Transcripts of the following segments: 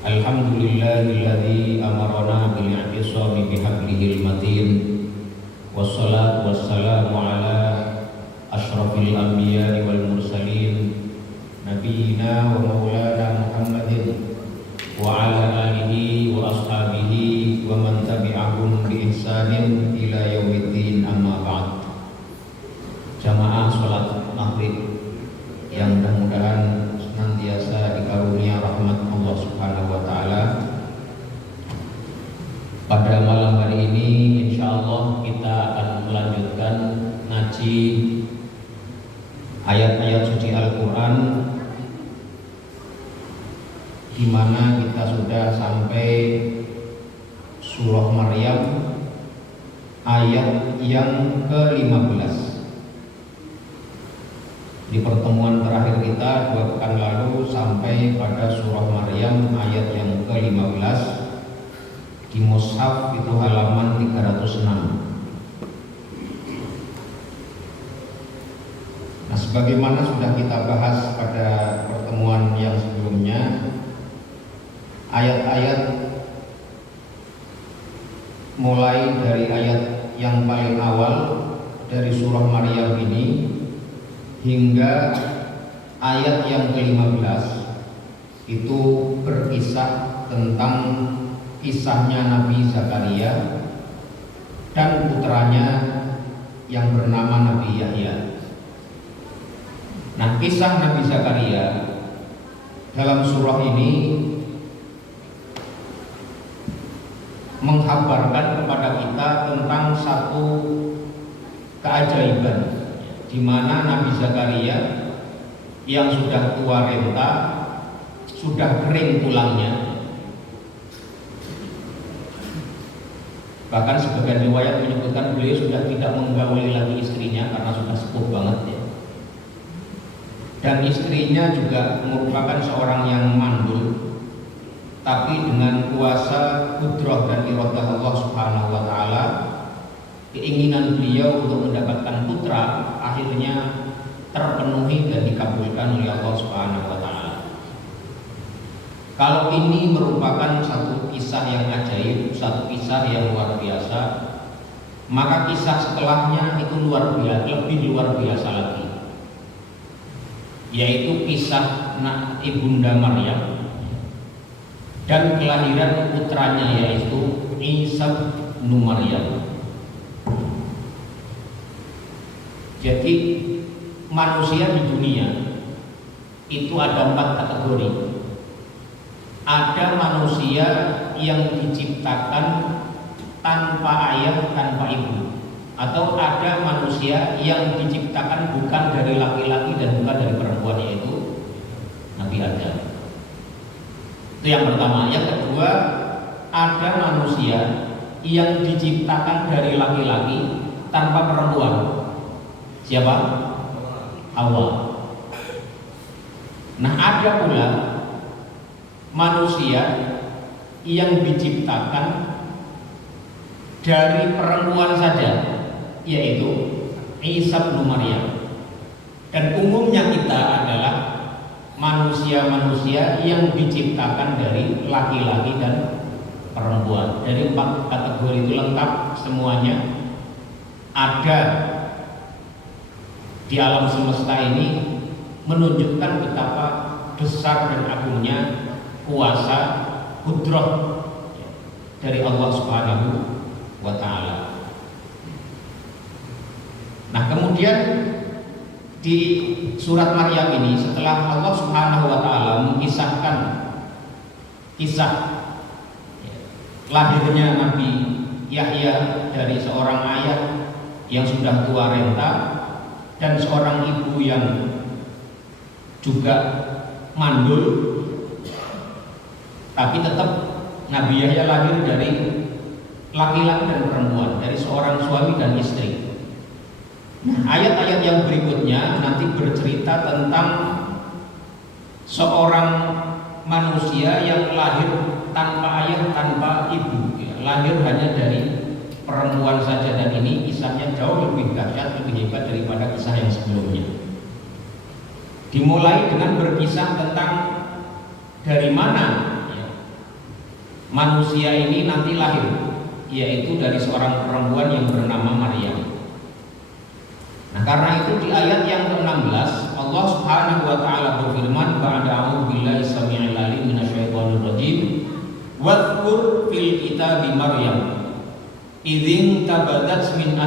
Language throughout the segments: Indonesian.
Alhamdulillahilladzi amarana bil i'tisami bihablihil matin. Wassalatu wassalamu ala asyrafil anbiya'i wal mursalin nabiyyina wa maulana Muhammadin wa ala alihi wa ashabihi wa man tabi'ahum bi ihsanin ila yaumiddin, amma ba'd. Jamaah salat maghrib yang mudah-mudahan senantiasa dikarunia rahmat Allah Subhanahu wa taala. Pada malam hari ini insyaallah kita akan melanjutkan ngaji ayat-ayat suci Al-Qur'an, di mana kita sudah sampai surah Maryam ayat yang ke-15. Di pertemuan terakhir kita 2 pekan lalu sampai pada surah Maryam ayat yang ke-15. Di mushaf itu halaman 306. Nah, sebagaimana sudah kita bahas pada pertemuan yang sebelumnya, ayat-ayat mulai dari ayat yang paling awal dari surah Maryam ini hingga ayat yang ke-15 itu berkisah tentang kisahnya Nabi Zakaria dan putranya yang bernama Nabi Yahya. Nah, kisah Nabi Zakaria dalam surah ini menghabarkan kepada kita tentang satu keajaiban, di mana Nabi Zakaria yang sudah tua renta, sudah kering tulangnya. Bahkan sebagian riwayat menyebutkan beliau sudah tidak menggauli lagi istrinya karena sudah sepuh banget ya. Dan istrinya juga merupakan seorang yang mandul, tapi dengan kuasa kudrah dan iradah Allah Subhanahu wa taala, keinginan beliau untuk mendapatkan putra akhirnya terpenuhi dan dikabulkan oleh Allah Subhanahu wa taala. Kalau ini merupakan satu kisah yang ajaib, satu kisah yang luar biasa, maka kisah setelahnya itu luar biasa, lebih luar biasa lagi, yaitu kisah Ibunda Maryam dan kelahiran putranya, yaitu Isa bin Maryam. Jadi manusia di dunia itu ada 4 kategori. Ada manusia yang diciptakan tanpa ayah, tanpa ibu. Atau ada manusia yang diciptakan bukan dari laki-laki dan bukan dari perempuan, yaitu Nabi Adam. Itu yang pertama. Yang kedua, ada manusia yang diciptakan dari laki-laki tanpa perempuan. Siapa? Hawa. Nah, ada pula manusia yang diciptakan dari perempuan saja, yaitu Isa bin Maryam. Dan umumnya kita adalah manusia-manusia yang diciptakan dari laki-laki dan perempuan. Dari 4 kategori itu lengkap semuanya ada di alam semesta ini, menunjukkan betapa besar dan agungnya kuasa kudrah dari Allah Subhanahu wa taala. Nah, kemudian di surat Maryam ini, setelah Allah Subhanahu wa taala mengisahkan kisah lahirnya Nabi Yahya dari seorang ayah yang sudah tua renta dan seorang ibu yang juga mandul, tapi tetap Nabi Yahya lahir dari laki-laki dan perempuan, dari seorang suami dan istri. Nah, ayat-ayat yang berikutnya nanti bercerita tentang seorang manusia yang lahir tanpa ayah, tanpa ibu, lahir hanya dari perempuan saja, dan ini kisahnya jauh lebih dahsyat, lebih hebat daripada kisah yang sebelumnya. Dimulai dengan berkisah tentang dari mana manusia ini nanti lahir, yaitu dari seorang perempuan yang bernama Maryam. Nah, karena itu di ayat yang ke-16 Allah Subhanahu wa taala berfirman, ba'da a'udzu billahi samii'il 'aliim minasyaitonir rajim, wadhkur fil kitabi Maryam idzin tabadat min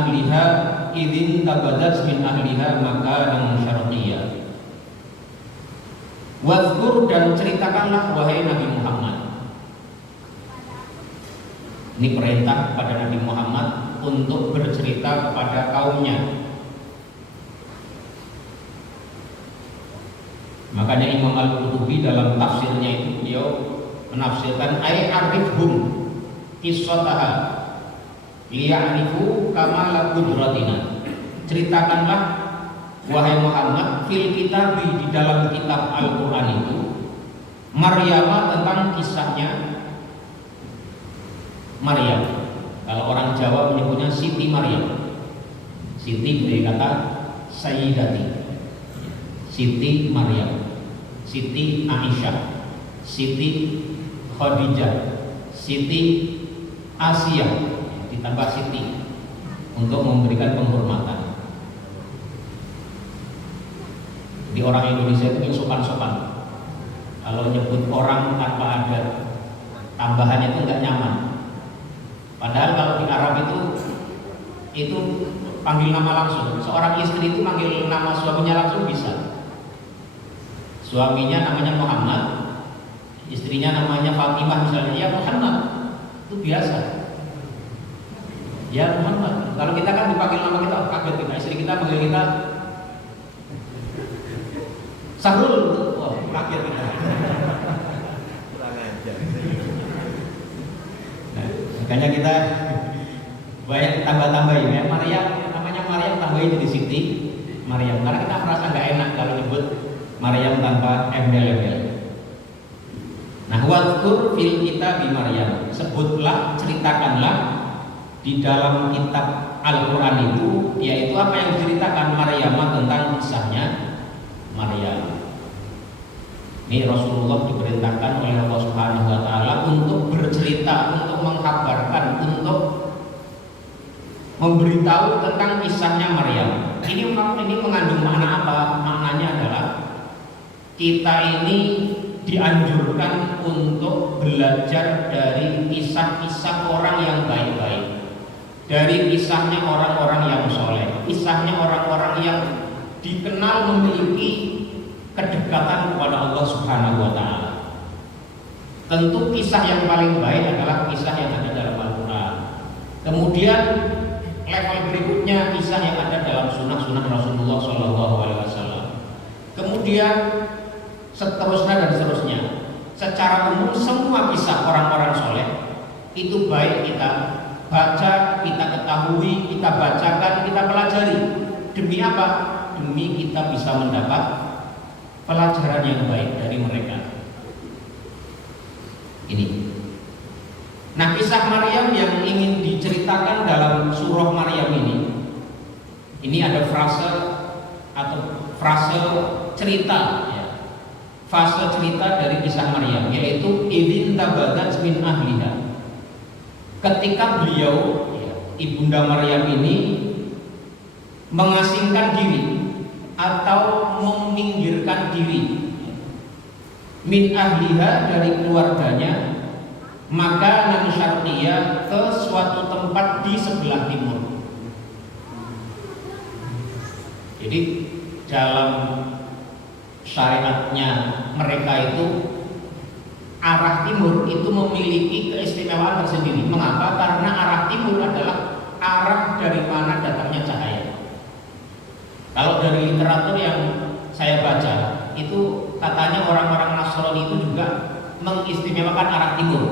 ahliha makanan syarqiyyah. Wadhkur, dan ceritakanlah wahai Nabi Muhammad. Ini perintah kepada Nabi Muhammad untuk bercerita kepada kaumnya. Makanya Imam Al-Qurtubi dalam tafsirnya itu beliau menafsirkan ay arifhum qissataha liya'rifu kamala qudratina. Ceritakanlah wahai Muhammad fil kitabi, di dalam kitab Al-Qur'an itu, Maryam, tentang kisahnya Maryam. Kalau orang Jawa menyebutnya Siti Maryam. Siti dari kata Sayyidati, Siti Maryam, Siti Aisyah, Siti Khadijah, Siti Asia, ditambah Siti untuk memberikan penghormatan. Di orang Indonesia itu sopan-sopan. Kalau nyebut orang tanpa ada tambahannya itu nggak nyaman. Padahal kalau di Arab itu panggil nama langsung. Seorang istri itu panggil nama suaminya langsung bisa. Suaminya namanya Muhammad, istrinya namanya Fatimah misalnya, ya Muhammad, itu biasa. Ya Muhammad. Kalau kita kan dipanggil nama kita, kaget kita. Istri kita panggil kita Sahrul, oh, kaget kita. Nah, makanya kita banyak tambah-tambahin ya. Maryam, namanya Maryam, tambahin jadi Siti Maryam. Karena kita merasa nggak enak kalau nyebut Maryam tanpa embel-embel. Nah, wadhkur fil kitabi Maryam, sebutlah, ceritakanlah di dalam kitab Al-Qur'an itu, yaitu apa yang diceritakan Maryam, tentang kisahnya Maryam. Ini Rasulullah diperintahkan oleh Allah Subhanahu wa taala untuk bercerita, untuk mengkabarkan, untuk memberitahu tentang kisahnya Maryam. Ini mengandung makna apa? Maknanya adalah kita ini dianjurkan untuk belajar dari kisah-kisah orang yang baik-baik, dari kisahnya orang-orang yang soleh, kisahnya orang-orang yang dikenal memiliki kedekatan kepada Allah Subhanahu wa taala. Tentu kisah yang paling baik adalah kisah yang ada dalam Al-Qur'an. Kemudian level berikutnya kisah yang ada dalam sunnah-sunnah Rasulullah SAW. Kemudian seterusnya dan seterusnya. Secara umum semua kisah orang-orang soleh itu baik kita baca, kita ketahui, kita bacakan, kita pelajari. Demi apa? Demi kita bisa mendapat pelajaran yang baik dari mereka. Ini. Nah, kisah Maryam yang ingin diceritakan dalam surah Maryam ini ada frase cerita, ya. Fase cerita dari kisah Maryam, yaitu idzin tabadat min ahliha. Ketika beliau, ya, ibunda Maryam ini mengasingkan diri atau meminggirkan diri min ahliha, dari keluarganya, maka nan syarqiyah, ke suatu tempat di sebelah timur. Jadi dalam syariatnya mereka itu arah timur itu memiliki keistimewaan tersendiri. Mengapa? Karena arah timur adalah arah dari mana datangnya cahaya. Kalau dari literatur yang saya baca, itu katanya orang-orang Nasrani itu juga mengistimewakan arah timur.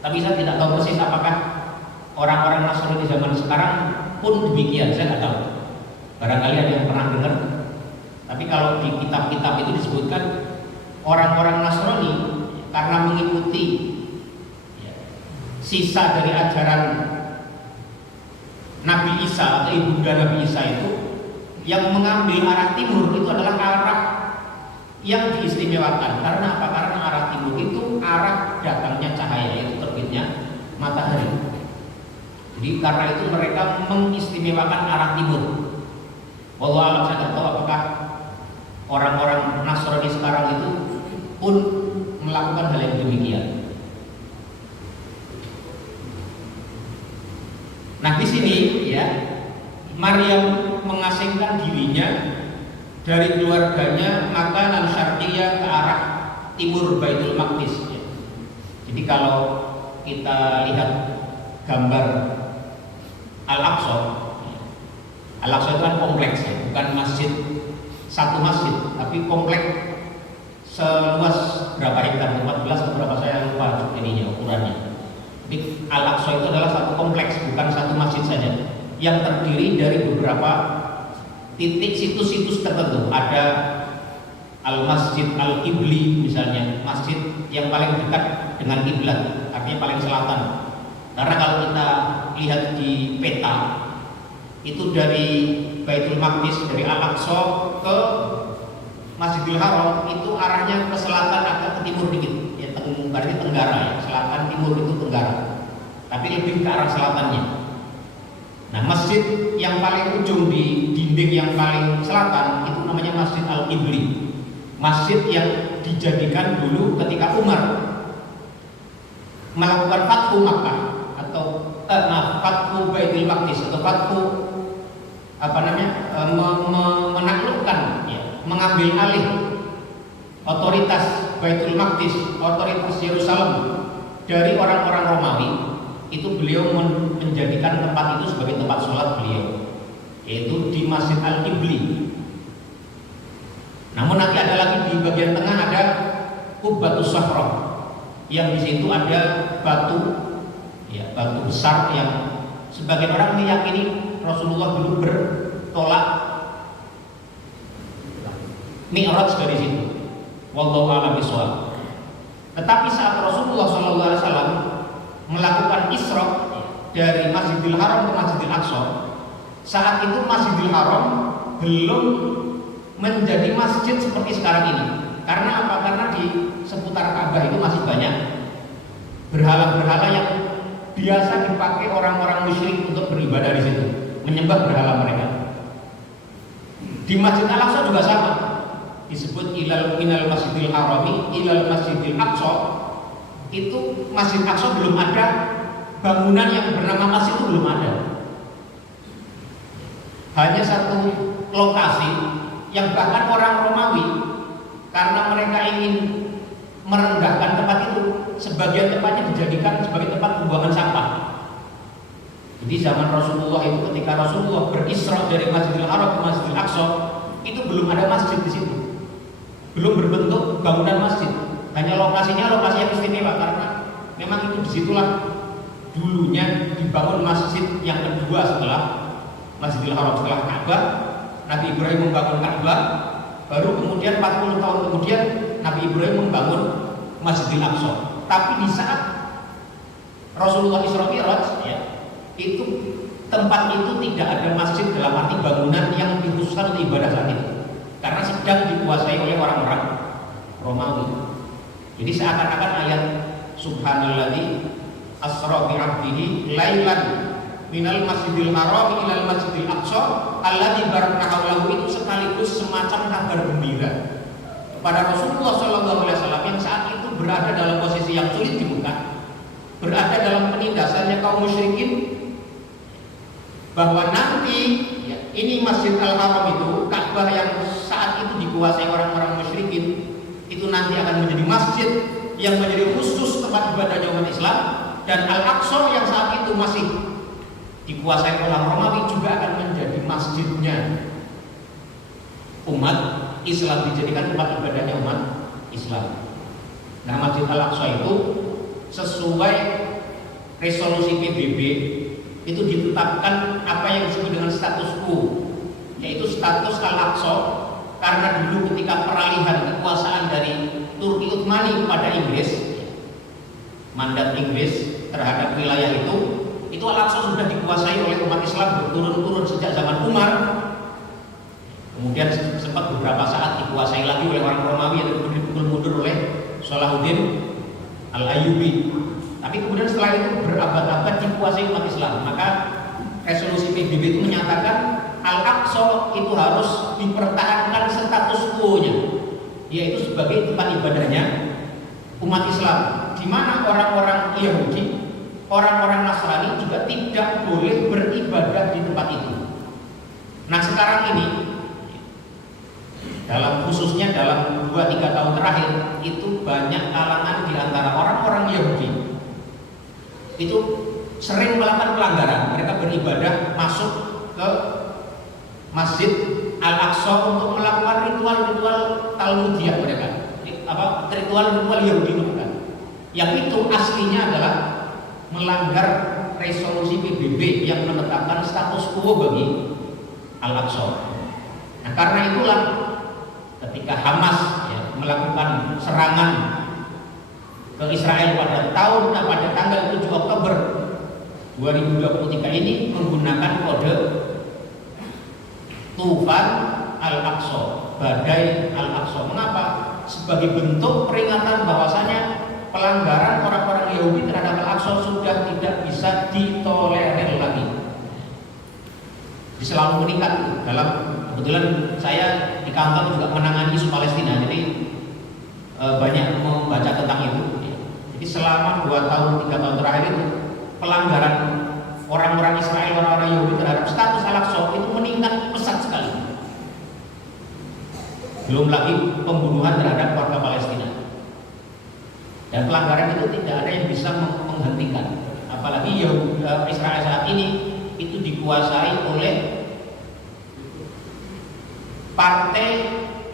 Tapi saya tidak tahu persis apakah orang-orang Nasrani zaman sekarang pun demikian, saya tidak tahu. Barangkali ada yang pernah dengar. Tapi kalau di kitab-kitab itu disebutkan orang-orang Nasrani karena mengikuti, ya, sisa dari ajaran Nabi Isa atau ibunda Nabi Isa itu, yang mengambil arah timur itu adalah arah yang diistimewakan. Karena apa? Karena arah timur itu arah datangnya cahaya, yaitu terbit terbitnya matahari. Jadi karena itu mereka mengistimewakan arah timur. Wallahu a'lam, saya tidak tahu apakah orang-orang Nasrani sekarang itu pun melakukan hal yang demikian. Nah di sini ya, Maryam mengasingkan dirinya dari keluarganya makanan syarqiyah ke arah timur Baitul Maqdis. Ya. Jadi kalau kita lihat gambar Al-Aqsa, Al-Aqsa itu kan kompleks ya, bukan masjid, satu masjid, tapi kompleks seluas berapa hektar, 14 atau berapa, saya lupa ininya ukurannya. Jadi Al-Aqsa itu adalah satu kompleks, bukan satu masjid saja, yang terdiri dari beberapa titik situs-situs tertentu. Ada Al-Masjid Al-Qibli misalnya, masjid yang paling dekat dengan kiblat, artinya paling selatan. Karena kalau kita lihat di peta, itu dari Baitul Maqdis, dari Al-Aqsa ke Masjidil Haram itu arahnya ke selatan agak ke timur dikit, ya berarti tenggara ya, selatan timur itu tenggara, tapi lebih ke arah selatannya. Nah masjid yang paling ujung di dinding yang paling selatan itu namanya Masjid Al-Qibli, masjid yang dijadikan dulu ketika Umar melakukan Fathu Makkah atau Fathu Baitul Maqdis atau Fathu menaklukkan ya, mengambil alih otoritas Baitul Maqdis, otoritas Yerusalem dari orang-orang Romawi. Itu beliau menjadikan tempat itu sebagai tempat sholat beliau, yaitu di Masjid Al-Qibli. Namun nanti ada lagi di bagian tengah ada Qubbatus Sahra, yang di situ ada batu, ya, batu besar yang sebagian orang meyakini Rasulullah dulu bertolak Mi'raj dari situ. Wallahu a'lam bishawab. Tetapi saat Rasulullah SAW melakukan Isra dari Masjidil Haram ke Masjidil Aqsa, saat itu Masjidil Haram belum menjadi masjid seperti sekarang ini. Karena apa? Karena di seputar Ka'bah itu masih banyak berhala-berhala yang biasa dipakai orang-orang musyrik untuk beribadah di situ, menyembah berhala mereka. Di Masjid Al-Aqsa juga sama, disebut minal Masjidil Harami ilal Masjidil Aqsa. Itu Masjid Aqsa belum ada, bangunan yang bernama masjid itu belum ada. Hanya satu lokasi yang bahkan orang Romawi, karena mereka ingin merendahkan tempat itu, sebagian tempatnya dijadikan sebagai tempat pembuangan sampah. Jadi zaman Rasulullah itu, ketika Rasulullah berisra dari Masjidil Haram ke Masjidil Aqsa, itu belum ada masjid di situ, belum berbentuk bangunan masjid. Hanya lokasinya lokasi yang istimewa, karena memang itu disitulah dulunya dibangun masjid yang kedua setelah Masjidil Haram, setelah Ka'bah. Nabi Ibrahim membangun Ka'bah, baru kemudian 40 tahun kemudian Nabi Ibrahim membangun Masjidil Aqsa. Tapi di saat Rasulullah Isra Mi'raj, ya, itu tempat itu tidak ada masjid dalam arti bangunan yang dikhususkan untuk ibadah saat itu, karena sedang dikuasai oleh orang-orang Romawi. Jadi seakan-akan ayat Subhanalladzi asra bi 'abdihi lailan minal Masjidil Haram ilal Masjidil Aqsa alladzi barakna haulahu itu sekaligus semacam kabar gembira kepada Rasulullah SAW yang saat itu berada dalam posisi yang sulit di Mekah, berada dalam penindasannya kaum musyrikin, bahwa nanti ya, ini Masjid Al-Haram itu, Ka'bah yang saat itu dikuasai orang-orang musyrikin, itu nanti akan menjadi masjid yang menjadi khusus tempat ibadahnya umat Islam, dan Al-Aqsa yang saat itu masih dikuasai oleh Romawi juga akan menjadi masjidnya umat Islam, dijadikan tempat ibadahnya umat Islam. Nah, Masjid Al-Aqsa itu sesuai resolusi PBB itu ditetapkan apa yang disebut dengan status quo, yaitu status Al-Aqsa, karena dulu ketika peralihan kekuasaan dari Turki Utsmani kepada Inggris, mandat Inggris terhadap wilayah itu Al-Aqsa sudah dikuasai oleh umat Islam berturun-turun sejak zaman Umar. Kemudian sempat beberapa saat dikuasai lagi oleh orang Romawi yang kemudian dipukul mundur oleh Salahuddin Al-Ayyubi. Tapi kemudian setelah itu berabad-abad dikuasai umat Islam. Maka resolusi PBB itu menyatakan Al-Aqsa itu harus dipertahankan status quo-nya, yaitu sebagai tempat ibadahnya umat Islam, di mana orang-orang Yahudi, orang-orang Nasrani juga tidak boleh beribadah di tempat itu. Nah sekarang ini, khususnya dalam 2-3 tahun terakhir, itu banyak kalangan di antara orang-orang Yahudi itu sering melakukan pelanggaran. Mereka beribadah masuk ke Masjid Al-Aqsa untuk melakukan ritual-ritual Talmudiyah mereka, ritual-ritual Yahudi mereka, yang itu aslinya adalah melanggar resolusi PBB yang menetapkan status quo bagi Al-Aqsa. Nah karena itulah ketika Hamas melakukan serangan ke Israel pada tanggal 7 Oktober 2023 ini menggunakan kode Tufan Al-Aqsa, badai Al-Aqsa. Mengapa? Sebagai bentuk peringatan bahwasanya pelanggaran orang-orang Yahudi terhadap Al-Aqsa sudah tidak bisa ditolerir lagi. Selalu meningkat. Kebetulan saya di kantor juga menangani isu Palestina, jadi banyak membaca tentang itu. Jadi selama 2 tahun 3 tahun terakhir itu pelanggaran orang-orang Israel, orang-orang Yahudi terhadap status Al-Aqsa itu meningkat pesat sekali. Belum lagi pembunuhan terhadap warga Palestina. Dan pelanggaran itu tidak ada yang bisa menghentikan. Apalagi Israel saat ini itu dikuasai oleh partai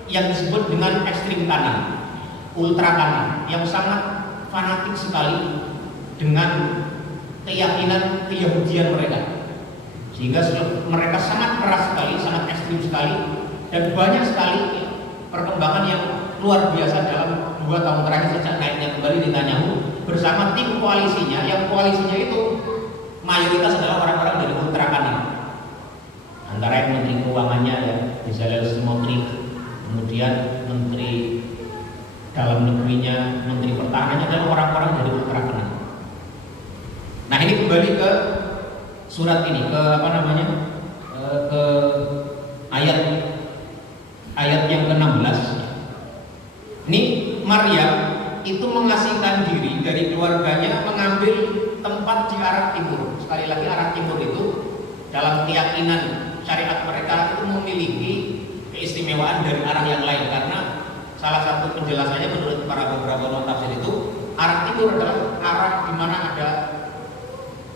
yang disebut dengan ekstrim kanan, ultra kanan, yang sangat fanatik sekali dengan keyakinan keyahudian mereka, sehingga mereka sangat keras sekali, sangat ekstrim sekali, dan banyak sekali perkembangan yang luar biasa dalam 2 tahun terakhir sejak naiknya kembali Netanyahu bersama tim koalisinya, yang koalisinya itu mayoritas adalah orang-orang dari ultra kanan, antara yang menteri keuangannya Bezalel Smotrich, kemudian menteri dalam negerinya, menteri pertahanannya adalah orang-orang dari ultra kanan. Nah ini kembali ke surat ini, ke ke ayat yang ke-16. Ini Maryam itu mengasingkan diri dari keluarganya, mengambil tempat di arah timur. Sekali lagi arah timur itu dalam keyakinan syariat mereka itu memiliki keistimewaan dari arah yang lain, karena salah satu penjelasannya menurut para beberapa tafsir itu arah timur adalah arah di mana ada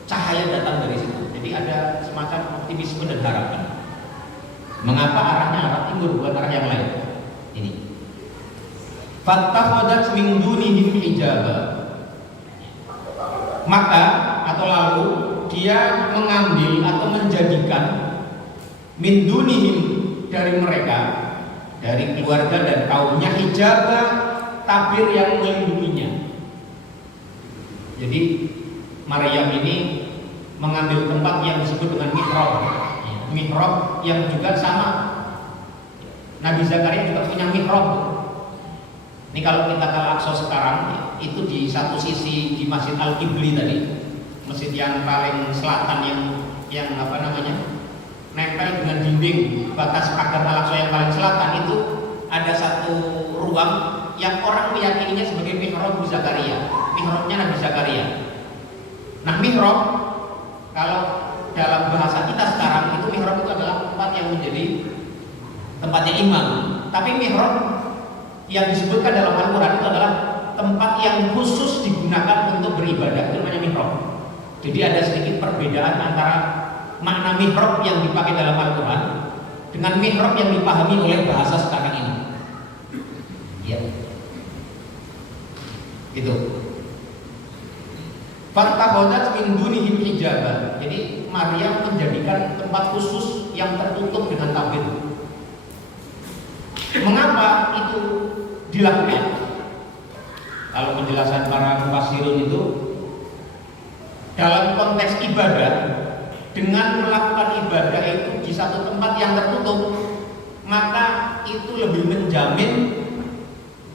cahaya datang dari situ. Jadi ada semacam optimisme dan harapan. Mengapa arahnya arah timur bukan arah yang lain? Ini. Fattakhadhat min dunihim hijaba. Maka atau lalu dia mengambil atau menjadikan min dunihim dari mereka, dari keluarga dan kaumnya, hijaba, tabir yang melindunginya. Jadi Maryam ini mengambil tempat yang disebut dengan mihrab yang juga sama. Nabi Zakaria juga punya mihrab. Ini kalau kita ke Al-Aqsa sekarang, itu di satu sisi di Masjid Al-Qibli tadi, masjid yang paling selatan yang nempel dengan dinding batas pagar Al-Aqsa yang paling selatan, itu ada satu ruang yang orang meyakininya sebagai mihrab Zakaria, mihrabnya Nabi Zakaria. Nah mihrab kalau dalam bahasa kita sekarang itu mihrab itu adalah tempat yang menjadi tempatnya imam. Tapi mihrab yang disebutkan dalam Al-Quran itu adalah tempat yang khusus digunakan untuk beribadah, itu namanya mihrab. Jadi ada sedikit perbedaan antara makna mihrab yang dipakai dalam Al-Quran dengan mihrab yang dipahami oleh bahasa sekarang ini. Ya, itu. Fattakhadhat min dunihim hijaba. Jadi Maryam menjadikan tempat khusus yang tertutup dengan tabir. Mengapa itu dilakukan? Kalau penjelasan para mufassirun itu dalam konteks ibadah, dengan melakukan ibadah itu di satu tempat yang tertutup, maka itu lebih menjamin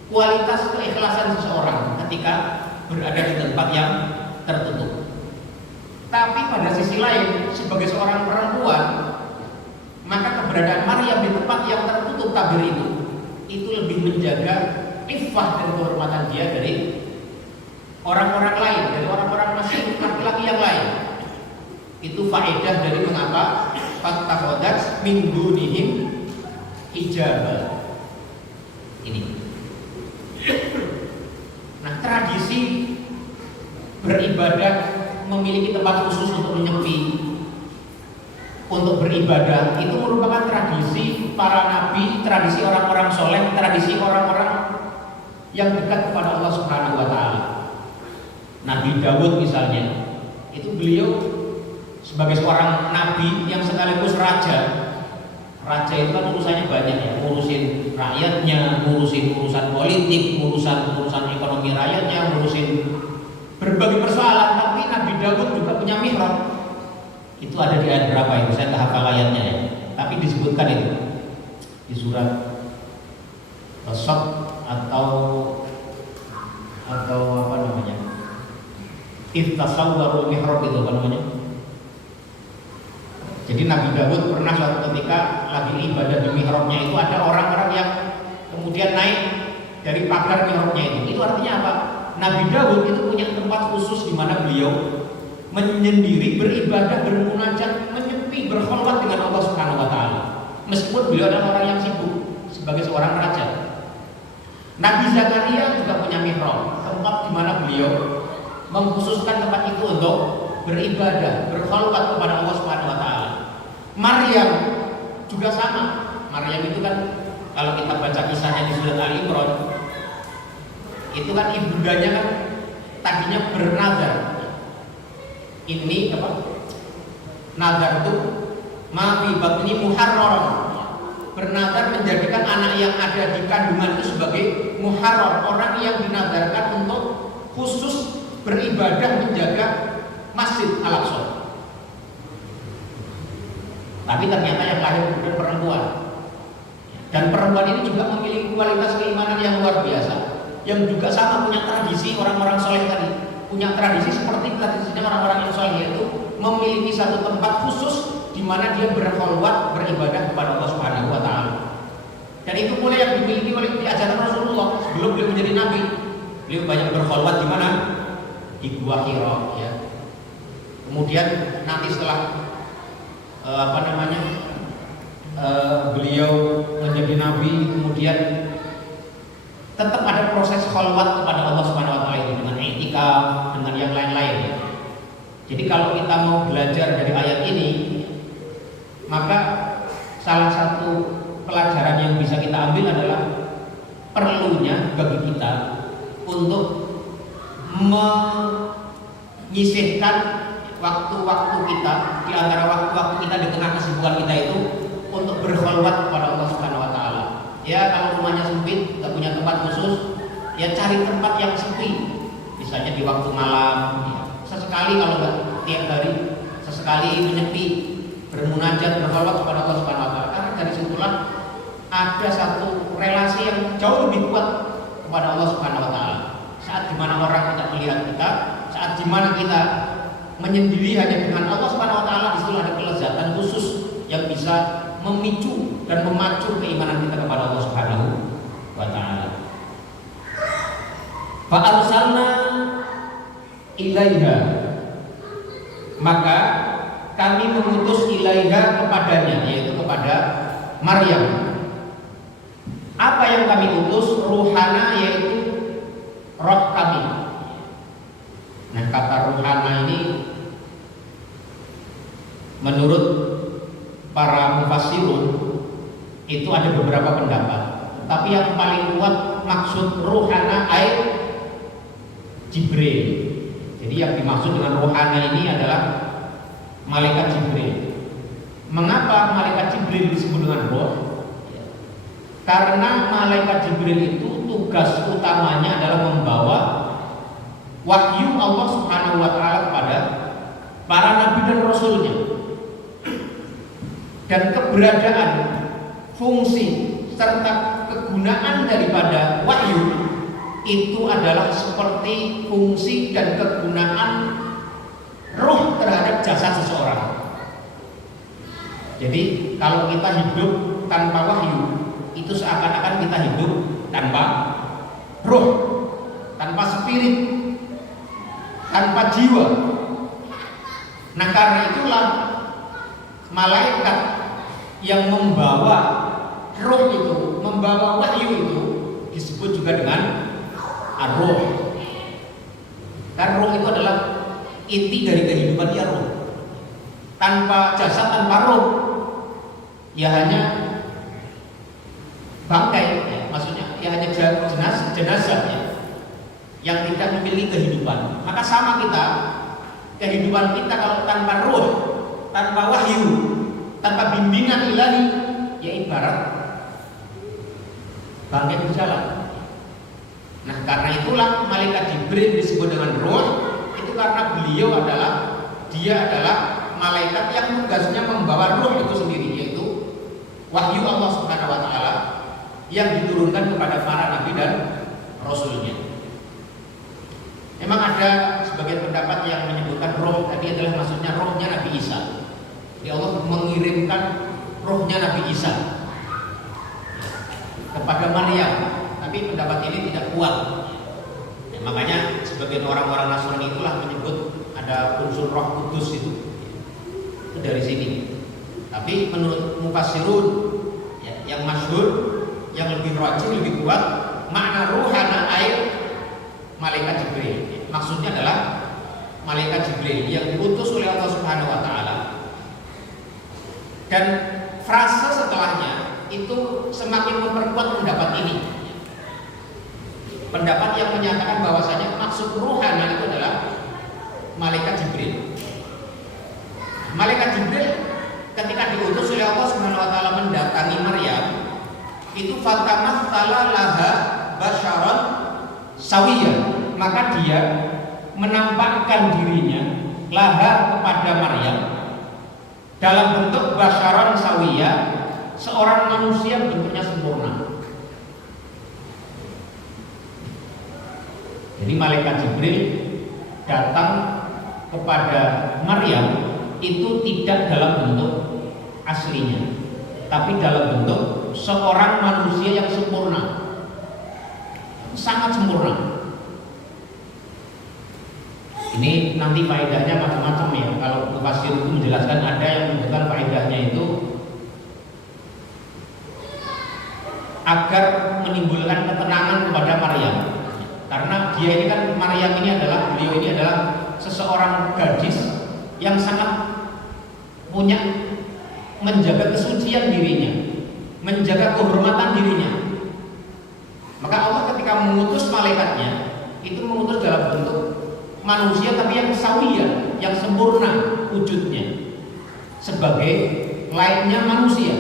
kualitas keikhlasan seseorang ketika berada di tempat yang tertutup. Tapi pada sisi lain, sebagai seorang perempuan, maka keberadaan Maryam di tempat yang tertutup tabir itu lebih menjaga iffah dan kehormatan dia dari orang-orang lain, dari orang-orang masih laki-laki yang lain. Itu faedah dari mengapa fattakhadhat min dunihim hijaba. Ini. Nah, tradisi beribadah memiliki tempat khusus untuk menyepi, untuk beribadah itu merupakan tradisi para nabi, tradisi orang-orang soleh, tradisi orang-orang yang dekat kepada Allah Subhanahu wa Ta'ala. Nabi Dawud misalnya, itu beliau sebagai seorang nabi yang sekaligus raja. Raja itu kan urusannya banyak ya, ngurusin rakyatnya, ngurusin urusan politik, urusan ekonomi rakyatnya, ngurusin berbagai persoalan. Tapi Nabi Dawud juga punya mihrab. Itu ada di ayat berapa itu? Saya tak hafal ayatnya ya. Tapi disebutkan itu di surat As-Saff atau apa namanya? Iftasawwarul mihrab itu apa namanya? Jadi Nabi Dawud pernah suatu ketika lagi ibadah di mihrabnya itu ada orang-orang yang kemudian naik dari pagar mihrabnya itu. Itu artinya apa? Nabi Dawud itu punya tempat khusus di mana beliau menyendiri, beribadah, bermunajat, menyepi, berkholwat dengan Allah Subhanahu wa Ta'ala. Meskipun beliau adalah orang yang sibuk sebagai seorang raja. Nabi Zakaria juga punya mihrab, tempat di mana beliau mengkhususkan tempat itu untuk beribadah, berkholwat kepada Allah Subhanahu wa Ta'ala. Maryam juga sama. Maryam itu kan kalau kita baca kisahnya di surat Ali Imran, itu kan ibundanya kan tadinya bernazar. Ini apa? Nazar itu ma fi batni muharrar. Bernazar menjadikan anak yang ada di kandungan itu sebagai muharrar, orang yang dinazarkan untuk khusus beribadah menjaga Masjid Al-Aqsa. Tapi ternyata yang lahir bukan perempuan. Dan perempuan ini juga memiliki kualitas keimanan yang luar biasa, yang juga sama punya tradisi orang-orang soleh tadi. Punya tradisi seperti tradisinya orang-orang yang soleh, yaitu memiliki satu tempat khusus di mana dia berkholwat, beribadah kepada Allah Subhanahu wa Ta'ala. Dan itu mulai yang dimiliki oleh diajaran Rasulullah sebelum beliau menjadi nabi. Beliau banyak berkholwat di mana? Di Gua Hira ya. Kemudian nanti setelah beliau menjadi nabi, kemudian tetap ada proses kholwat kepada Allah Subhanahu wa Ta'ala itu dengan i'tikaf, dengan yang lain-lain. Jadi kalau kita mau belajar dari ayat ini, maka salah satu pelajaran yang bisa kita ambil adalah perlunya bagi kita untuk menyisihkan waktu-waktu kita di antara waktu-waktu kita di tengah kesibukan kita itu untuk berkholwat kepada Allah Subhanahu wa Ta'ala. Ya, kalau rumahnya sempit, nggak punya tempat khusus, ya cari tempat yang sepi. Misalnya di waktu malam, ya. Sesekali kalau nggak tiap hari, sesekali menyepi, bermunajat, berkholwat kepada Allah Subhanahu wa Ta'ala. Karena dari situlah ada satu relasi yang jauh lebih kuat kepada Allah Subhanahu wa Ta'ala. Saat dimana orang tidak melihat kita, saat dimana kita menyendiri hanya dengan Allah Subhanahu wa Ta'ala, di situ ada kelezatan khusus yang bisa memicu dan memacu keimanan kita kepada Allah Subhanahu wa Ta'ala. Fa arsalna ilaiha, maka kami mengutus ilaiha kepadanya, yaitu kepada Maryam. Apa yang kami utus? Ruhana, yaitu roh kami. Nah, kata ruhana ini menurut para mufassirun itu ada beberapa pendapat, tapi yang paling kuat maksud ruhana ay Jibril. Jadi yang dimaksud dengan ruhana ini adalah malaikat Jibril. Mengapa malaikat Jibril disebut dengan roh? Karena malaikat Jibril itu tugas utamanya adalah membawa wahyu Allah Subhanahu wa Ta'ala kepada para nabi dan rasulnya. Dan keberadaan, fungsi serta kegunaan daripada wahyu itu adalah seperti fungsi dan kegunaan ruh terhadap jasad seseorang. Jadi kalau kita hidup tanpa wahyu, itu seakan-akan kita hidup tanpa ruh, tanpa spirit, tanpa jiwa. Nah karena itulah malaikat yang membawa ruh itu, membawa wahyu itu disebut juga dengan ar-ruh. Karena ruh itu adalah inti dari kehidupan dia, ruh. Tanpa jasad, tanpa ruh, ya hanya bangkai, ya, maksudnya ya hanya jenazah ya, yang tidak memiliki kehidupan. Maka sama kita, kehidupan kita kalau tanpa ruh, tanpa wahyu, tanpa bimbingan ilahi, ya ibarat bangkai berjalan. Nah karena itulah malaikat Jibril disebut dengan ruh, itu karena beliau adalah, dia adalah malaikat yang tugasnya membawa ruh itu sendiri, yaitu wahyu Allah Subhanahu wa taala yang diturunkan kepada para nabi dan rasulnya. Memang ada sebagian pendapat yang menyebutkan roh tadi adalah maksudnya rohnya Nabi Isa. Jadi Allah mengirimkan rohnya Nabi Isa kepada Maryam, tapi pendapat ini tidak kuat. Ya, makanya sebagian orang-orang Nasrani itulah menyebut ada unsur Roh Kudus itu dari sini. Tapi menurut mufassirun ya, yang masyhur, yang lebih rajih, lebih kuat, makna ruhana air malaikat Jibril. Maksudnya adalah malaikat Jibril yang diutus oleh Allah Subhanahu wa taala. Dan frase setelahnya itu semakin memperkuat pendapat ini. Pendapat yang menyatakan bahwasanya maksud ruhana itu adalah malaikat Jibril. Malaikat Jibril ketika diutus oleh Allah Subhanahu wa taala mendatangi Maryam, itu fatamatsala laha basyaran sawiyyan, maka dia menampakkan dirinya laha kepada Maryam dalam bentuk basyaran sawiyyan, seorang manusia bentuknya sempurna. Jadi malaikat Jibril datang kepada Maryam itu tidak dalam bentuk aslinya, tapi dalam bentuk seorang manusia yang sempurna, sangat sempurna. Ini nanti faedahnya macam-macam ya. Kalau mufassir itu menjelaskan, ada yang menyebutkan faedahnya itu agar menimbulkan ketenangan kepada Maryam. Karena dia ini kan, Maryam ini adalah, beliau ini adalah seseorang gadis yang sangat punya menjaga kesucian dirinya, menjaga kehormatan dirinya. Maka Allah ketika mengutus malaikatnya itu mengutus dalam bentuk manusia tapi yang sawiyah, yang sempurna wujudnya, sebagai layaknya manusia.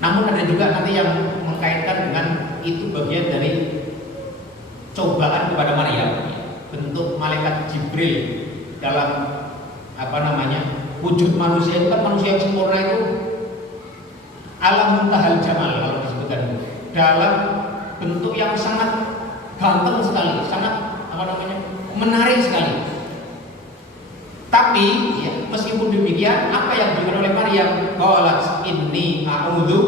Namun ada juga nanti yang mengkaitkan dengan itu bagian dari cobaan kepada Maryam, bentuk malaikat Jibril dalam wujud manusia itu kan, manusia yang sempurna itu alam muntahal jamal kalau disebutkan, dalam bentuk yang sangat ganteng sekali, sangat menarik sekali. Tapi ya, meskipun demikian, apa yang diberikan oleh Maryam, qalat inni a'udzu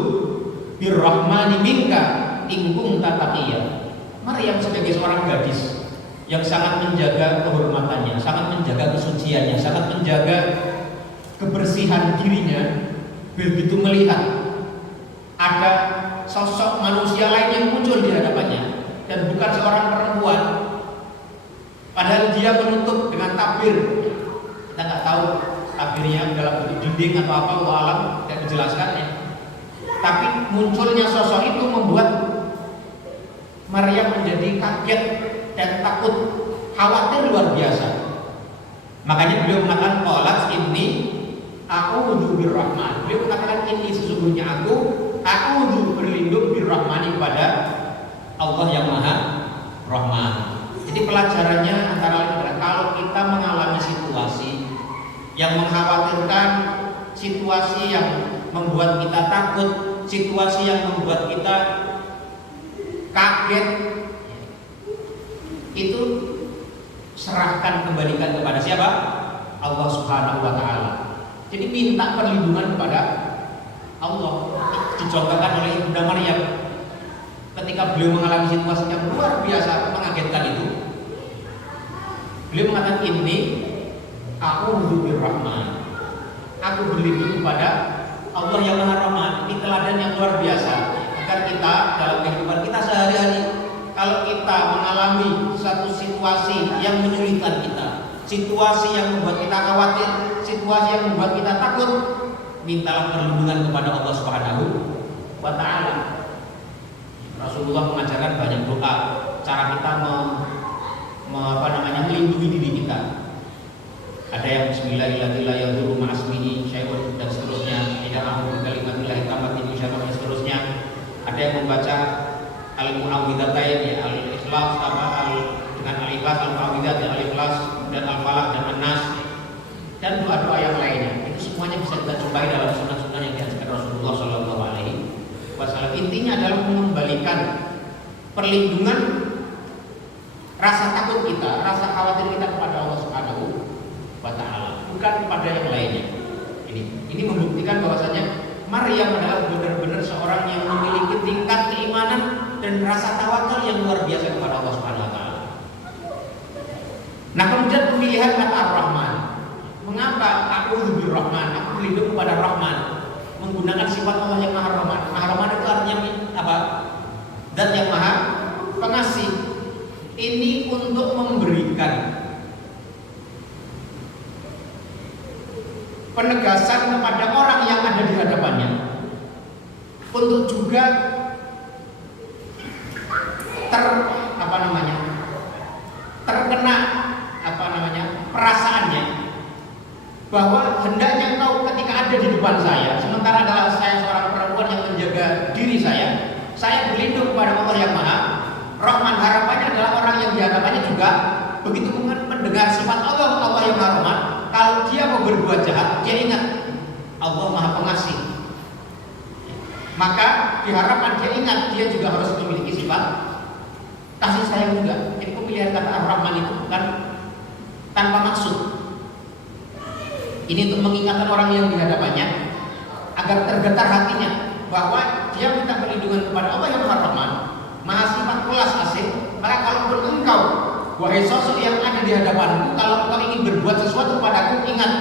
birrahmani minka in kunta taqiyya. Maryam sebagai seorang gadis yang sangat menjaga kehormatannya, sangat menjaga kesuciannya, sangat menjaga kebersihan dirinya, begitu melihat ada sosok manusia lain yang muncul di hadapannya dan bukan seorang perempuan, padahal dia menutup dengan tabir. Kita nggak tahu tabirnya dalam bentuk dinding atau apa, Allah alam, tidak dijelaskannya. Tapi munculnya sosok itu membuat Maryam menjadi kaget dan takut, khawatir luar biasa. Makanya beliau mengatakan qalat inni a'udzu birrahman. Beliau mengatakan ini sesungguhnya aku berlindung birrahmani kepada Allah yang Maha Rahman. Jadi pelajarannya antara lain adalah kalau kita mengalami situasi yang mengkhawatirkan, situasi yang membuat kita takut, situasi yang membuat kita kaget, itu serahkan, kembalikan kepada siapa? Allah Subhanahu wa Ta'ala. Jadi minta perlindungan kepada Allah. Dicontohkan oleh Ibunda Maryam ketika beliau mengalami situasi yang luar biasa mengagetkan itu. Beliau mengatakan, ini aku birrahman, aku berlindung kepada Allah yang Maha Rahman. Ini teladan yang luar biasa agar kita dalam kehidupan kita sehari-hari, kalau kita mengalami satu situasi yang menyulitkan kita, situasi yang membuat kita khawatir, situasi yang membuat kita takut, mintalah perlindungan kepada Allah Subhanahu wa Ta'ala. Rasulullah mengajarkan banyak doa cara kita melindungi diri kita. Ada yang bismillahirrahmanirrahim dan seterusnya, tidak mampu kalimatillahi tammati dan seterusnya. Ada yang membaca al-mu'awwidzatain, ya al-ikhlas, dengan al-ikhlas, al-mu'awwidzat, ya al-ikhlas, dan al-falaq dan an-nas, dan doa-doa yang lainnya. Itu semuanya bisa kita jumpai dalam sunnah-sunnah yang diajarkan Rasulullah SAW. Intinya adalah mengembalikan perlindungan, rasa takut kita, rasa khawatir kita kepada Allah Subhanahu wa Ta'ala, bukan kepada yang lainnya. Ini membuktikan bahwasanya Maryam adalah benar-benar seorang yang memiliki tingkat keimanan dan rasa tawakal yang luar biasa kepada Allah Subhanahu wa Ta'ala. Nah, kemudian pemilihan kata Ar-Rahman. Mengapa aku birrahman? Aku berlindung kepada Rahman, menggunakan sifat Allah yang Maha Rahman. Maha Rahman itu artinya apa? Zat yang Maha Pengasih. Ini untuk memberikan penegasan kepada orang yang ada di hadapannya, untuk juga terkena perasaannya bahwa hendaknya engkau ketika ada di depan saya, sementara adalah saya seorang perempuan yang menjaga diri saya berlindung kepada Allah yang Maha Rahman. Harapannya adalah orang yang di hadapannya juga begitu mendengar sifat Allah yang Maha Rahman. Kalau dia mau berbuat jahat, dia ingat Allah Maha Pengasih. Maka diharapkan dia ingat dia juga harus memiliki sifat kasih sayang juga. Jadi pemilihan kata Ar-Rahman itu bukan tanpa maksud. Ini untuk mengingatkan orang yang di hadapannya agar tergetar hatinya bahwa dia minta perlindungan kepada Allah yang Maha Rahman, Maha sifat welas asih. Maka kalau engkau, wahai sosok yang ada di hadapanku, kalau engkau ingin berbuat sesuatu padaku, ingat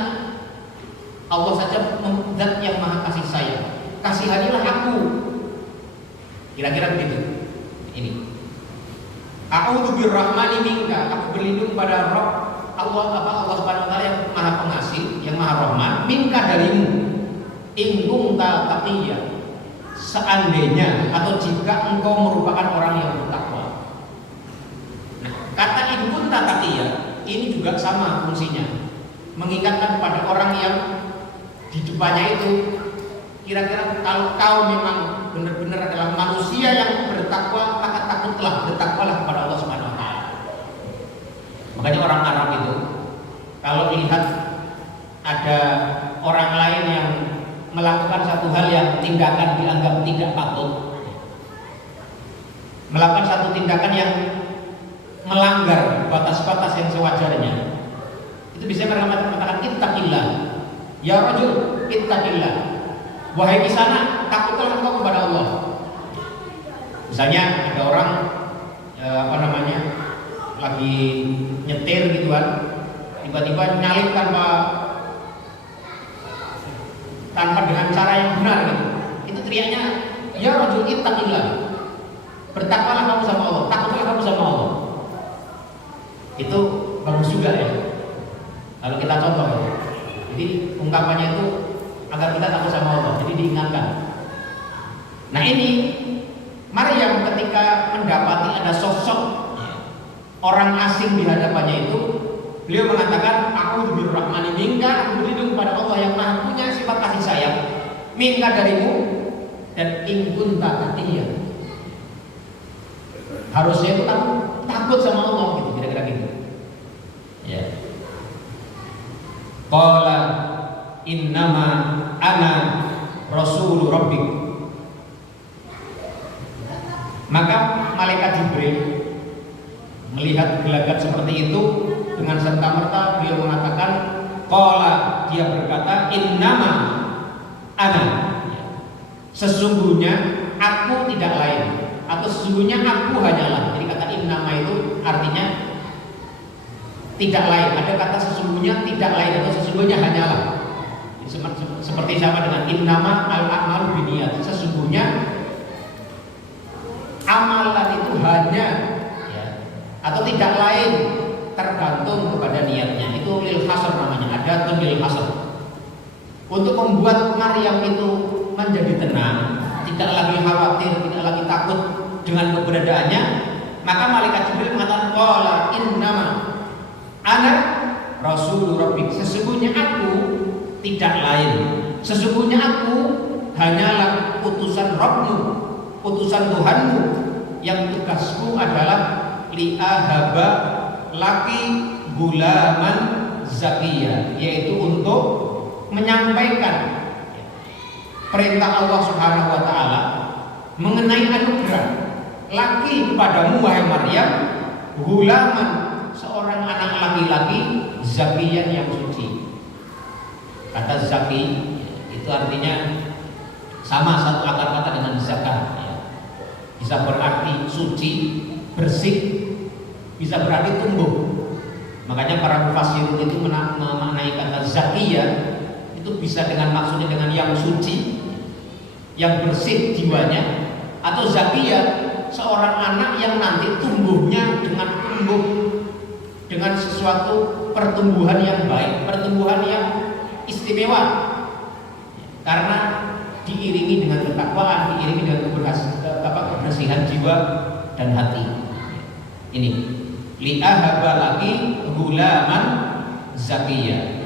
Allah saja zat yang Maha kasih sayang. Kasihanilah aku. Kira-kira begitu. Ini. A'udzu birrahmani minka. Aku berlindung pada Allah Subhanahu wa Ta'ala yang Maha Pengasih, yang Maha Rahman, minka darimu. In kunta taqiyya. Seandainya atau jika engkau merupakan orang yang bertakwa. Nah, kata in kunta taqiyya ini juga sama fungsinya, mengingatkan kepada orang yang di depannya itu, kira-kira kalau kau memang benar-benar adalah manusia yang bertakwa, maka bertakwalah kepada Allah Subhanahu wa Ta'ala. Makanya orang Arab itu kalau lihat ada orang lain yang melakukan satu hal yang tindakan dianggap tidak patut, melakukan satu tindakan yang melanggar batas-batas yang sewajarnya, itu bisa mereka mengatakan ittaqillah, ya rajul ittaqillah, wahai kisana, takutlah engkau kepada Allah. Misalnya ada orang lagi nyetir gitu kan, tiba-tiba nyalip tanpa dengan cara yang benar gitu. Itu teriaknya, ya rajul ittaqillah, bertakwalah kamu sama Allah, takutlah kamu sama Allah. Itu bagus juga ya kalau kita contoh. Jadi ungkapannya itu agar kita takut sama Allah, jadi diingatkan. Nah, ini Maryam ketika mendapati ada sosok orang asing di hadapannya itu, beliau mengatakan, aku birrahmani minka, aku berlindung kepada Allah yang Maha punya sifat kasih sayang, minka darimu, dan in kunta taqiyya. Harusnya itu takut sama Allah gitu, kira-kira gitu. Ya. Qala innama ana rasul rabbik. Maka malaikat Jibril melihat gelagat seperti itu, dengan serta-merta beliau mengatakan, qala, dia berkata, innama ana, sesungguhnya aku tidak lain, atau sesungguhnya aku hanyalah. Jadi kata innama itu artinya tidak lain. Ada kata sesungguhnya tidak lain atau sesungguhnya hanyalah. Seperti sama dengan innama al-a'malu binniyat. Sesungguhnya amalan itu hanya ya, atau tidak lain, tergantung kepada niatnya. Itu lil hasr namanya, ada lil hasr. Untuk membuat Maryam itu menjadi tenang, tidak lagi khawatir, tidak lagi takut dengan keberadaannya, maka malaikat Jibril mengatakan, qala innama ana rasul rabbik, sesungguhnya aku tidak lain, sesungguhnya aku hanyalah utusan Rabbmu, utusan Tuhanmu, yang tugasku adalah li'ahaba laki gulaman zakiyah, yaitu untuk menyampaikan perintah Allah Subhanahu wa taala mengenai anugerah laki kepadamu wahai Maryam, gulaman, seorang anak laki-laki, zakiyan yang suci. Kata zaki itu artinya sama satu akar kata dengan zakat ya. Bisa berarti suci, bersih, bisa berarti tumbuh. Makanya para mufassirun itu memaknai kata zakiyah itu bisa dengan maksudnya dengan yang suci, yang bersih jiwanya, atau zakiyah, seorang anak yang nanti tumbuhnya dengan tumbuh dengan sesuatu pertumbuhan yang baik, pertumbuhan yang istimewa, karena diiringi dengan ketakwaan, diiringi dengan kebersihan jiwa dan hati. Ini li'ahaba laki gulaman zakiyah.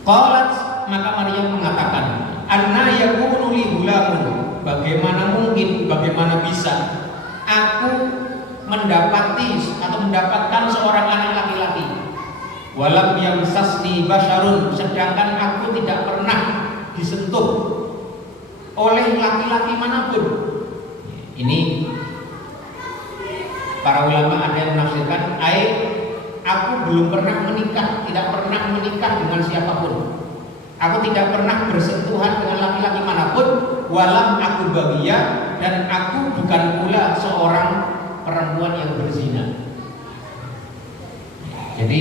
Qalat, maka Maryam mengatakan, anna yakunu li gulamun, bagaimana mungkin, bagaimana bisa aku mendapati atau mendapatkan seorang anak laki-laki, walam yamsasni basyarun, sedangkan aku tidak pernah disentuh oleh laki-laki manapun. Ini para ulama ada yang menafsirkan, aku belum pernah menikah, tidak pernah menikah dengan siapapun. Aku tidak pernah bersentuhan dengan laki-laki manapun, walam aku bagia, dan aku bukan pula seorang perempuan yang berzina. Jadi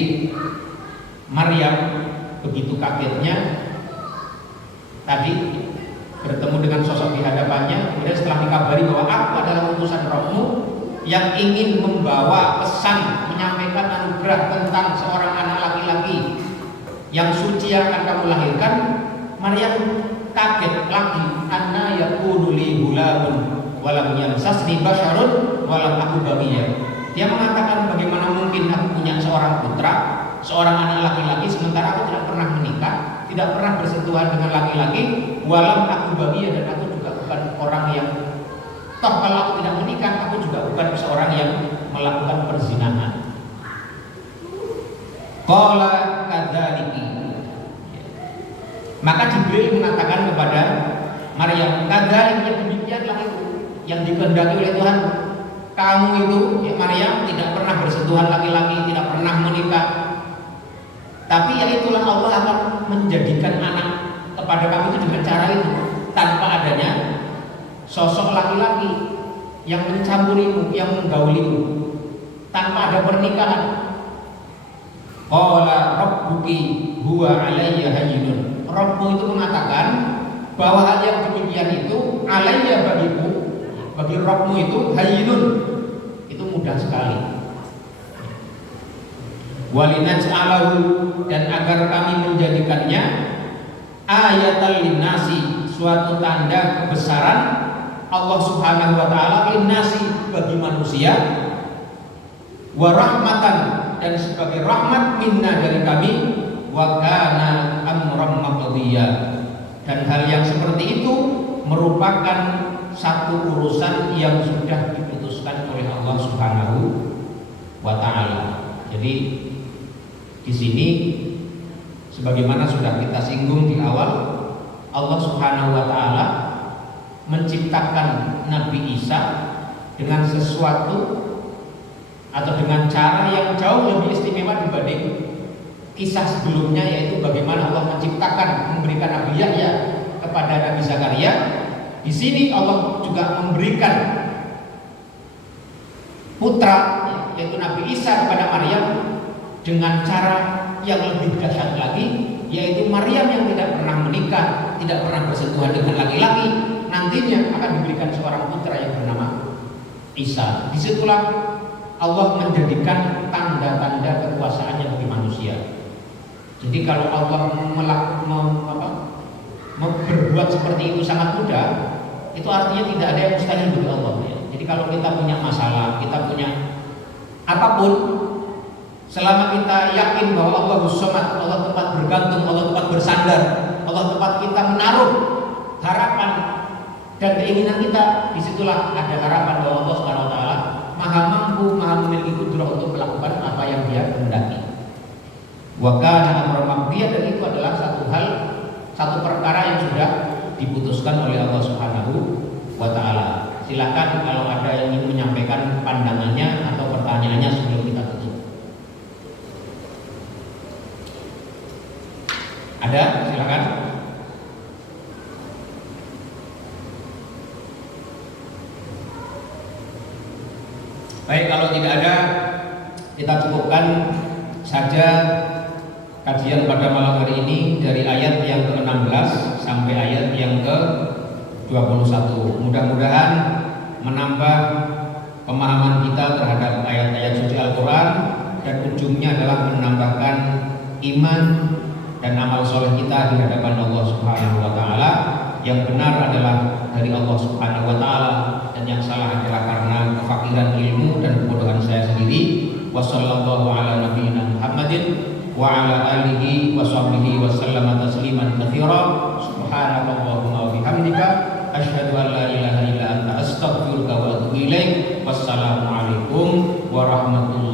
Maryam begitu kagetnya tadi bertemu dengan sosok di hadapannya, kemudian setelah dikabari bahwa aku adalah utusan Rabbmu yang ingin membawa pesan, menyampaikan anugerah tentang seorang anak laki-laki yang suci yang akan kamu lahirkan, Maryam kaget lagi. Anna yakunu li gulamun walam yamsasni basyarun walam aku baghiyah. Dia mengatakan, bagaimana mungkin aku punya seorang putra, seorang anak laki-laki, sementara aku tidak pernah menikah, tidak pernah bersentuhan dengan laki-laki, walam aku baghiyah, dan aku juga bukan orang yang, toh kalau aku tidak menikah, aku juga bukan seorang yang melakukan perzinahan. Qala kadzaliki, maka Jibril mengatakan kepada Maryam, kadzalika, demikianlah itu yang dikehendaki oleh Tuhan. Kamu itu, ya Maryam, tidak pernah bersentuhan laki-laki, tidak pernah menikah, tapi ya itulah Allah akan menjadikan anak kepada kamu itu dengan cara itu, tanpa adanya sosok laki-laki yang mencampurimu, yang menggaulimu, tanpa ada pernikahan. Qala rabbuki huwa alayya hayyinun. Rabbmu itu mengatakan bahwa hal yang demikian itu alayya bagiku, bagi Rabbmu itu hayyinun, itu mudah sekali. Walinaj'alahu, dan agar kami menjadikannya ayatal linnasi, suatu tanda kebesaran Allah Subhanahu wa taala, linnasi, bagi manusia, wa rahmatan, dan sebagai rahmat minna, dari kami, wa kana amran maqdiya, dan hal yang seperti itu merupakan satu urusan yang sudah diputuskan oleh Allah Subhanahu wa taala. Jadi di sini sebagaimana sudah kita singgung di awal, Allah Subhanahu wa taala menciptakan Nabi Isa dengan sesuatu atau dengan cara yang jauh lebih istimewa dibanding kisah sebelumnya, yaitu bagaimana Allah menciptakan, memberikan Nabi Yahya kepada Nabi Zakaria. Di sini Allah juga memberikan putra, yaitu Nabi Isa kepada Maryam dengan cara yang lebih dahsyat lagi, yaitu Maryam yang tidak pernah menikah, tidak pernah bersentuhan dengan laki-laki, nantinya akan diberikan seorang putra yang bernama Isa. Disitulah Allah menjadikan tanda-tanda kekuasaannya bagi manusia. Jadi kalau Allah berbuat seperti itu sangat mudah, itu artinya tidak ada yang mustahil bagi Allah ya. Jadi kalau kita punya masalah, kita punya apapun, selama kita yakin bahwa Allah Somad, Allah tempat bergantung, Allah tempat bersandar, Allah tempat kita menaruh harapan dan keinginan kita, disitulah ada harapan bahwa Allah Subhanahu Wa Taala Maha mampu, Maha memiliki kudrah untuk melakukan apa yang Dia kehendaki. Wa kana amran maqdiya, dan itu adalah satu perkara yang sudah diputuskan oleh Allah Subhanahu wa taala. Silakan kalau ada yang ingin menyampaikan pandangannya atau pertanyaannya sebelum kita tutup. Ada? Silakan. Baik, kalau tidak ada, kita cukupkan saja kajian pada malam hari ini dari ayat yang ke-16 sampai ayat yang ke-21. Mudah-mudahan menambah pemahaman kita terhadap ayat-ayat suci Al-Quran, dan ujungnya adalah menambahkan iman dan amal soleh kita di hadapan Allah Subhanahu wa taala. Yang benar adalah dari Allah Subhanahu wa taala, dan yang salah adalah karena kefakiran ilmu dan kebodohan saya sendiri. Wassallallahu ala nabiyyina Muhammadin wa ala alihi wa sahbihi wa sallama tasliman katsira. Subhanallahumma wa bihamdika asyhadu an la ilaha illa anta astaghfiruka wa atubu ilaik. Wassalamu alaikum warahmatullahi